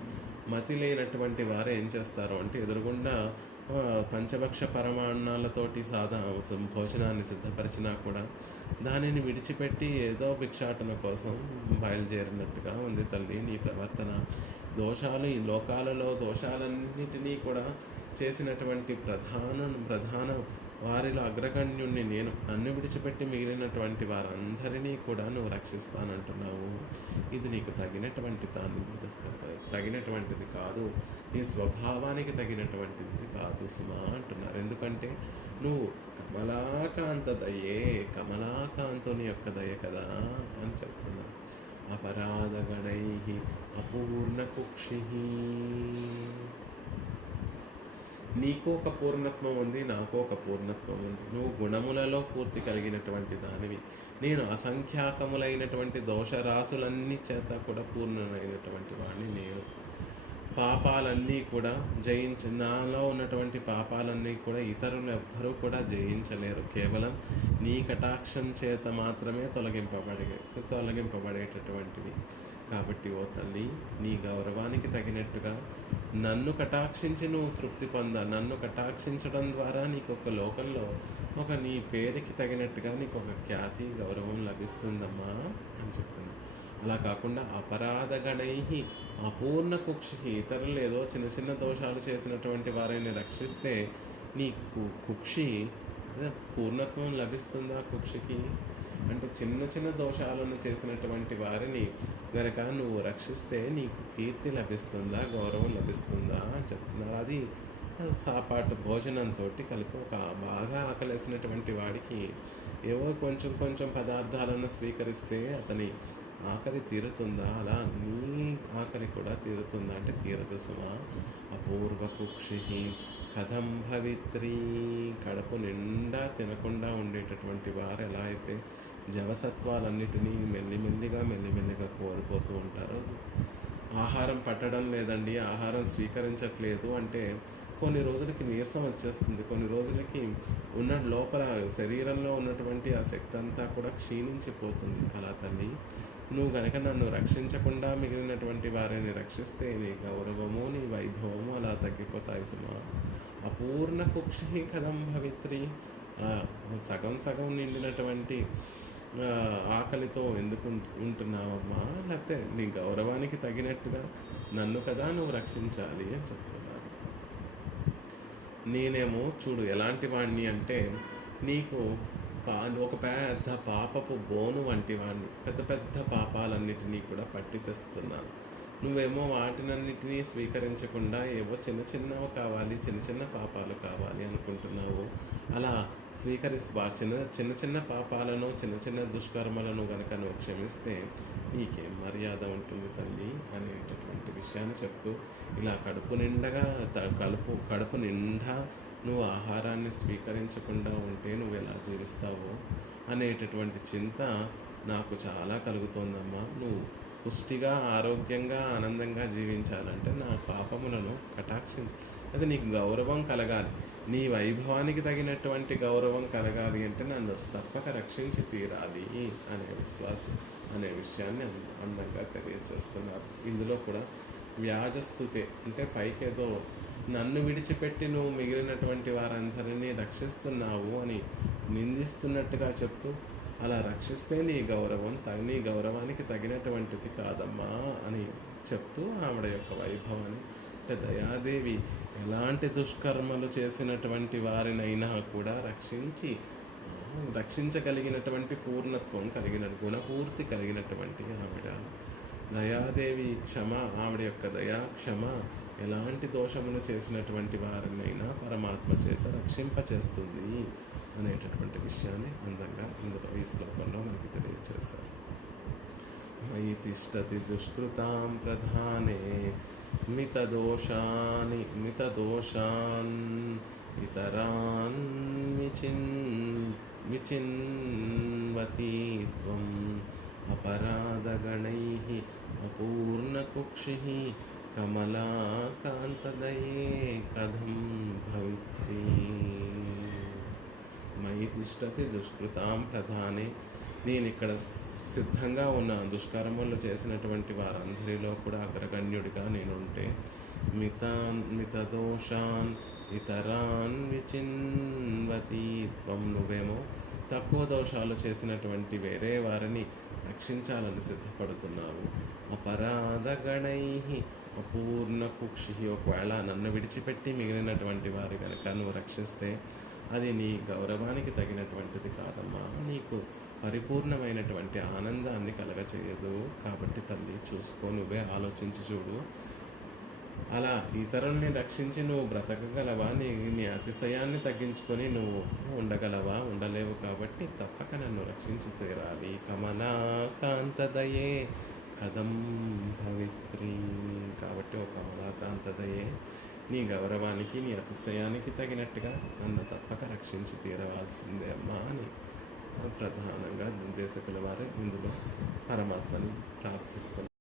మతి లేనటువంటి వారు ఏం చేస్తారు అంటే ఎదురుగుండా పంచభక్ష పరమాన్నాలతోటి భోజనాన్ని సిద్ధపరిచినా కూడా దానిని విడిచిపెట్టి ఏదో భిక్షాటన కోసం బయలుదేరినట్టుగా ఉంది తల్లి నీ ప్రవర్తన. దోషాలు, ఈ లోకాలలో దోషాలన్నిటినీ కూడా చేసినటువంటి ప్రధాన వారిలో అగ్రగణ్యుణ్ణి నేను. నన్ను విడిచిపెట్టి మిగిలినటువంటి వారందరినీ కూడా నువ్వు రక్షిస్తానంటున్నావు. ఇది నీకు తగినటువంటిది కాదు, నీ స్వభావానికి తగినటువంటిది కాదు సుమా అంటున్నారు. ఎందుకంటే నువ్వు కమలాకాంతుని యొక్క దయ కదా అని చెప్తున్నారు. అపరాధగణై అపూర్ణకుక్షి. నీకు ఒక పూర్ణత్వం ఉంది, నాకు ఒక పూర్ణత్వం ఉంది. నువ్వు గుణములలో పూర్తి కలిగినటువంటి దానివి, నేను అసంఖ్యాకములైనటువంటి దోషరాశులన్నీ చేత కూడా పూర్ణమైనటువంటి వాడిని నేను. పాపాలన్నీ కూడా నాలో ఉన్నటువంటి పాపాలన్నీ కూడా ఇతరులు ఎవ్వరూ కూడా జయించలేరు. కేవలం నీ కటాక్షం చేత మాత్రమే తొలగింపబడేటటువంటివి. కాబట్టి ఓ తల్లి, నీ గౌరవానికి తగినట్టుగా నన్ను కటాక్షించి నువ్వు తృప్తి నన్ను కటాక్షించడం ద్వారా నీకు ఒక లోకంలో నీ పేరుకి తగినట్టుగా నీకు ఒక ఖ్యాతి, గౌరవం లభిస్తుందమ్మా అని చెప్తున్నా. అలా కాకుండా అపరాధగణై అపూర్ణ కుక్షి, ఇతరులు ఏదో చిన్న చిన్న దోషాలు చేసినటువంటి వారిని రక్షిస్తే నీ కుక్షి పూర్ణత్వం లభిస్తుందా? కుక్షికి అంటే చిన్న చిన్న దోషాలను చేసినటువంటి వారిని గనక నువ్వు రక్షిస్తే నీకు కీర్తి లభిస్తుందా, గౌరవం లభిస్తుందా అని చెప్తున్నారు. అది సాపాటు భోజనంతో కలిపి ఒక బాగా ఆకలేసినటువంటి వాడికి ఏవో కొంచెం పదార్థాలను స్వీకరిస్తే అతని ఆకలి తీరుతుందా? అలా నీ ఆకలి కూడా తీరుతుందా అంటే తీరదు సుమా. అపూర్వ కుక్షి కథం భవిత్రీ. కడుపు నిండా తినకుండా ఉండేటటువంటి వారు ఎలా అయితే జవసత్వాలన్నిటినీ మెల్లిమెల్లిగా కోల్పోతూ ఉంటారో. ఆహారం పట్టడం లేదండి, ఆహారం స్వీకరించట్లేదు అంటే కొన్ని రోజులకి నీరసం వచ్చేస్తుంది, కొన్ని రోజులకి లోపల శరీరంలో ఉన్నటువంటి ఆ శక్తి అంతా కూడా క్షీణించిపోతుంది. అలా తల్లి, నువ్వు గనక నన్ను రక్షించకుండా మిగిలినటువంటి వారిని రక్షిస్తే నీ గౌరవము, నీ వైభవము అలా తగ్గిపోతాయి సుమా. అపూర్ణ కుక్షి కథం భవిత్రి. సగం నిండినటువంటి ఆకలితో ఎందుకు ఉంటున్నావమ్మా? లేకపోతే నీ గౌరవానికి తగినట్టుగా నన్ను కదా నువ్వు రక్షించాలి అని చెప్తున్నారు. నేనేమో చూడు ఎలాంటి వాడిని అంటే నీకు ఒక పెద్ద పాపపు బోను వంటి వాడిని. పెద్ద పాపాలన్నిటినీ కూడా పట్టి తెస్తున్నాను. నువ్వేమో వాటినన్నిటినీ స్వీకరించకుండా ఏవో చిన్నవి కావాలి, చిన్న పాపాలు కావాలి అనుకుంటున్నావు. అలా చిన్న పాపాలను, చిన్న దుష్కర్మలను గనక నువ్వు క్షమిస్తే నీకేం మర్యాద ఉంటుంది తల్లి అనేటటువంటి విషయాన్ని చెప్తూ ఇలా కడుపు నిండా నువ్వు ఆహారాన్ని స్వీకరించకుండా ఉంటే నువ్వు ఎలా జీవిస్తావో అనేటటువంటి చింత నాకు చాలా కలుగుతోందమ్మా. నువ్వు పుష్టిగా, ఆరోగ్యంగా, ఆనందంగా జీవించాలంటే నా పాపములను కటాక్షించి, అది నీకు గౌరవం కలగాలి, నీ వైభవానికి తగినటువంటి గౌరవం కలగాలి అంటే నన్ను తప్పక రక్షించి తీరాలి అనే విషయాన్ని అందంగా తెలియచేస్తున్నారు. ఇందులో కూడా వ్యాజస్తుతే అంటే పైకేదో నన్ను విడిచిపెట్టి నువ్వు మిగిలినటువంటి వారందరినీ రక్షిస్తున్నావు అని నిందిస్తున్నట్టుగా చెప్తూ, అలా రక్షిస్తే నీ గౌరవానికి తగినటువంటిది కాదమ్మా అని చెప్తూ ఆవిడ యొక్క వైభవాన్ని, అంటే దయాదేవి ఎలాంటి దుష్కర్మలు చేసినటువంటి వారినైనా కూడా రక్షించగలిగినటువంటి పూర్ణత్వం గుణపూర్తి కలిగినటువంటి ఆవిడ దయాదేవి. ఆవిడ యొక్క క్షమ ఎలాంటి దోషములు చేసినటువంటి వారినైనా పరమాత్మ చేత రక్షింపచేస్తుంది అనేటటువంటి విషయాన్ని అందంగా ఇందులో ఈ శ్లోకంలో మనకి తెలియజేశారు. మయి తిష్టతి దుష్కృతాం ప్రధానే మితదోషాన్ ఇతరాన్ విచిన్వతి త్వం అపరాధగణై అపూర్ణకుక్షి కమలాకాంతదయే కథం భవిత్రీ. మయి తిష్ట తిష్టతి దుష్కృతాం ప్రధానే. నేను ఇక్కడ సిద్ధంగా ఉన్న దుష్కర్మలు చేసినటువంటి వారందరిలో కూడా అగ్రగణ్యుడిగా నేనుంటే మితదోషాన్ ఇతరాన్ విచిన్వతి త్వం. నువ్వేమో తక్కువ దోషాలు చేసినటువంటి వేరే వారిని రక్షించాలని సిద్ధపడుతున్నావు. అపరాధగణై అపూర్ణ కుక్షి. ఒకవేళ నన్ను విడిచిపెట్టి మిగిలినటువంటి వారి కనుక నువ్వు రక్షిస్తే అది నీ గౌరవానికి తగినటువంటిది కాదమ్మా, నీకు పరిపూర్ణమైనటువంటి ఆనందాన్ని కలగచేయదు. కాబట్టి తల్లి చూసుకో, నువ్వే ఆలోచించి చూడు. అలా ఇతరుల్ని రక్షించి నువ్వు బ్రతకగలవా? నీ అతిశయాన్ని తగ్గించుకొని నువ్వు ఉండగలవా? ఉండలేవు. కాబట్టి తప్పక నన్ను రక్షించి తీరాలి. కమలాకాంతదయే కథం భవిత్రి. కాబట్టి ఒక కమలాకాంతదయే, నీ గౌరవానికి నీ అతిశయానికి తగినట్టుగా నన్ను తప్పక రక్షించి తీరవలసిందే అమ్మా అని ప్రధానంగా దేశకుల వారు ఇందులో పరమాత్మని ప్రార్థిస్తున్నారు.